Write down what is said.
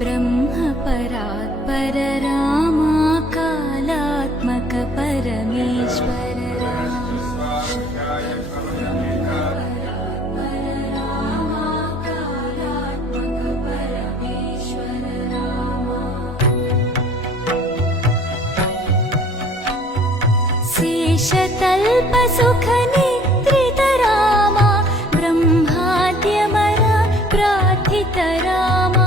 ब्रह्मपरात्पर रामा कालात्मक परमेश्वर शेषतल्प सुख निद्रित रामा ब्रह्माद्यमरा प्रार्थित रामा